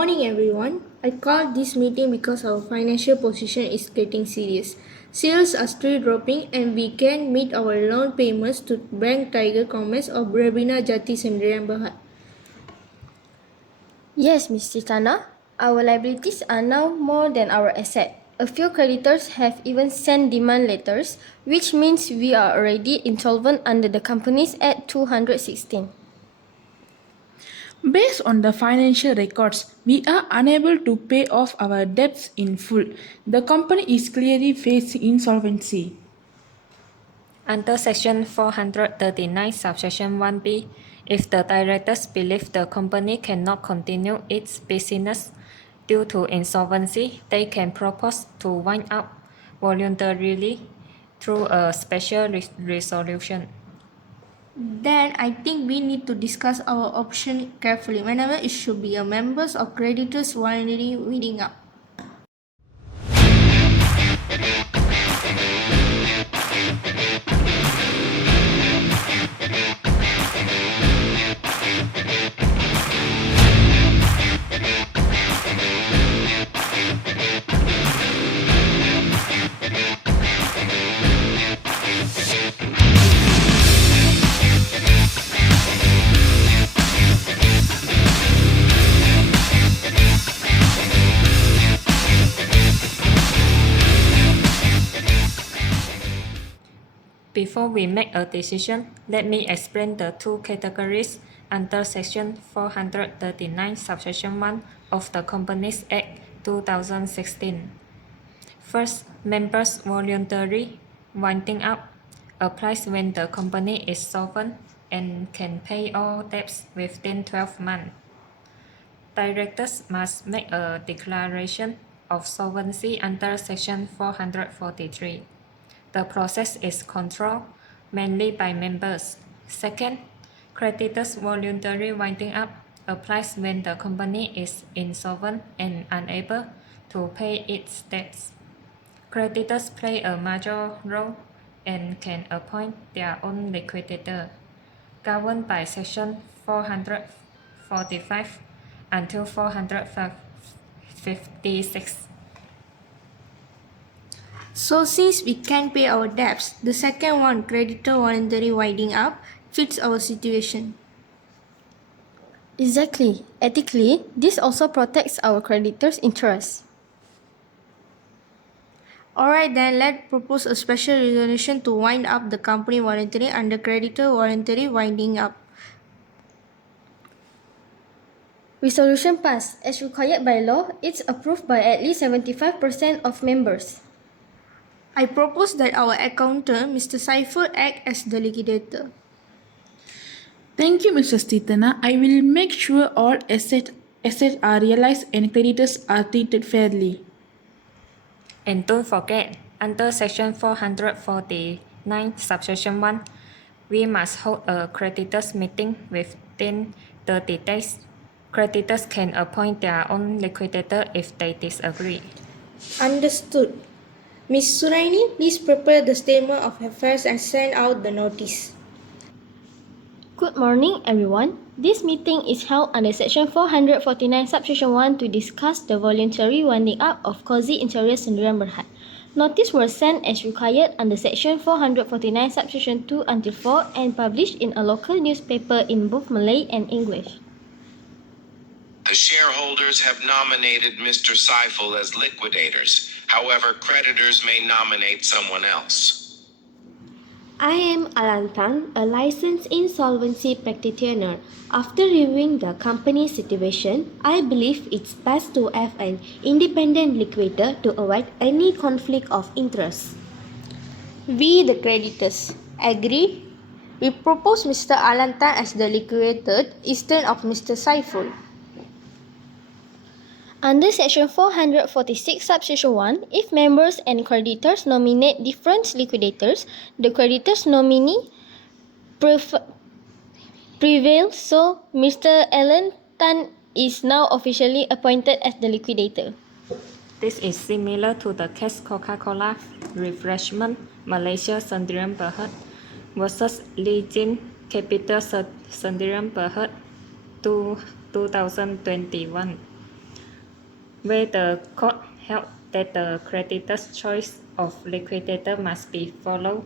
morning, everyone. I called this meeting because our financial position is getting serious. Sales are still dropping, and we can't meet our loan payments to Bank Tiger Commerce or Brabina Jati Sendirian Berhad. Yes, Mr. Tana. Our liabilities are now more than our asset. A few creditors have even sent demand letters, which means we are already insolvent under the Companies Act 216. Based on the financial records, we are unable to pay off our debts in full. The company is clearly facing insolvency. Under Section 439, Subsection 1b, if the directors believe the company cannot continue its business due to insolvency, they can propose to wind up voluntarily through a special resolution. Then I think we need to discuss our option carefully whenever it should be a members or creditors voluntarily winding up. Before we make a decision, let me explain the two categories under Section 439, Subsection 1 of the Companies Act 2016. First, members' voluntary winding up applies when the company is solvent and can pay all debts within 12 months. Directors must make a declaration of solvency under Section 443. The process is controlled mainly by members. Second, creditors' voluntary winding up applies when the company is insolvent and unable to pay its debts. Creditors play a major role and can appoint their own liquidator, governed by Section 445 until 456. So since we can't pay our debts, the second one, creditor voluntary winding up, fits our situation. Exactly. Ethically, this also protects our creditors' interests. Alright then, let's propose a special resolution to wind up the company voluntarily under creditor voluntary winding up. Resolution passed. As required by law, it's approved by at least 75% of members. I propose that our accountant, Mr. Saiful, act as the liquidator. Thank you, Mr. Stithana. I will make sure all assets are realized and creditors are treated fairly. And don't forget, under Section 449, Subsection 1, we must hold a creditors meeting within 30 days. Creditors can appoint their own liquidator if they disagree. Understood. Ms. Suraini, please prepare the statement of affairs and send out the notice. Good morning, everyone. This meeting is held under Section 449, Subsection 1 to discuss the voluntary winding up of Kozi Interior Sendirian Berhad. Notice was sent as required under Section 449, Subsection 2 until 4 and published in a local newspaper in both Malay and English. The shareholders have nominated Mr. Saiful as liquidators. However, creditors may nominate someone else. I am Alantan, a licensed insolvency practitioner. After reviewing the company's situation, I believe it's best to have an independent liquidator to avoid any conflict of interest. We, the creditors, agree. We propose Mr. Alantan as the liquidator instead of Mr. Saiful. Under Section 446, Subsection 1, if members and creditors nominate different liquidators, the creditor's nominee prevails, so Mr. Alan Tan is now officially appointed as the liquidator. This is similar to the case Coca-Cola Refreshment Malaysia Sendirian Berhad versus Legend Capital Sendirian Berhad 2021. where the court held that the creditor's choice of liquidator must be followed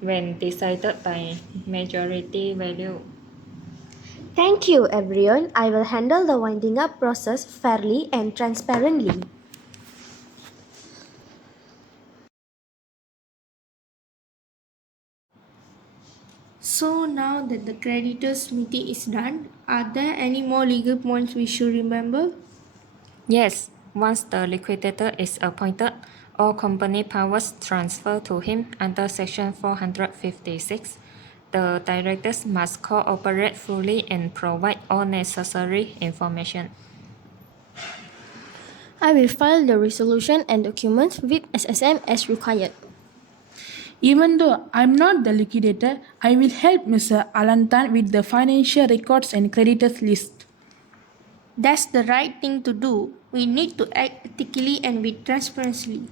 when decided by majority value. Thank you, everyone. I will handle the winding up process fairly and transparently. So now that the creditors meeting is done, are there any more legal points we should remember? Yes, once the liquidator is appointed, all company powers transfer to him under Section 456. The directors must cooperate fully and provide all necessary information. I will file the resolution and documents with SSM as required. Even though I'm not the liquidator, I will help Mr. Alantan with the financial records and creditors list. That's the right thing to do. We need to act ethically and with transparency.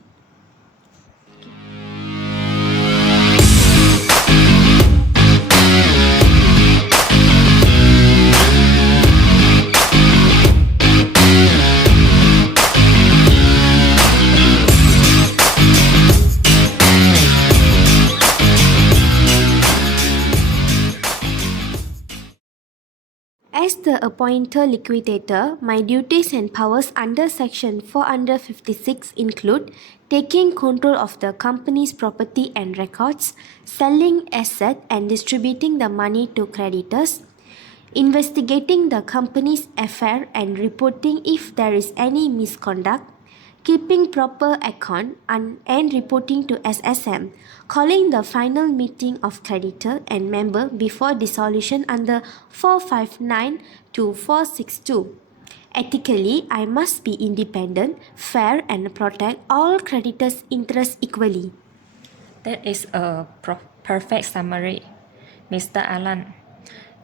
As the appointed liquidator, my duties and powers under Section 456 include taking control of the company's property and records, selling assets and distributing the money to creditors, investigating the company's affair and reporting if there is any misconduct, keeping proper account and reporting to SSM, calling the final meeting of creditor and member before dissolution under 459 to 462. Ethically, I must be independent, fair and protect all creditors' interests equally. That is a perfect summary, Mr. Alan.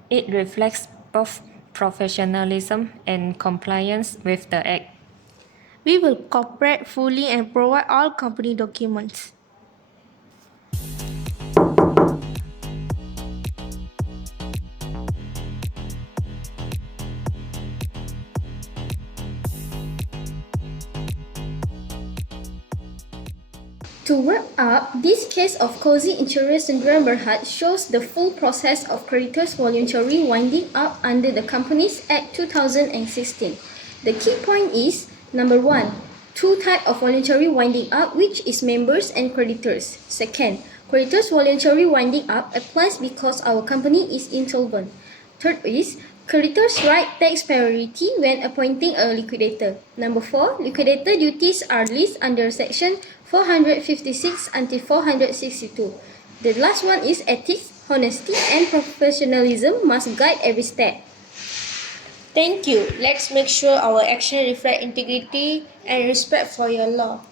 It reflects both professionalism and compliance with the Act. We will cooperate fully and provide all company documents. To wrap up, this case of cozy interior syndrome Berhad shows the full process of creditors voluntary winding up under the Companies Act 2016. The key point is, number 1, two types of voluntary winding up, which is members and creditors. Second, creditors voluntary winding up applies because our company is insolvent. Third is, creditors' right takes priority when appointing a liquidator. Number 4, liquidator duties are listed under Section 456 until 462. The last one is ethics, honesty and professionalism must guide every step. Thank you. Let's make sure our action reflect integrity and respect for your law.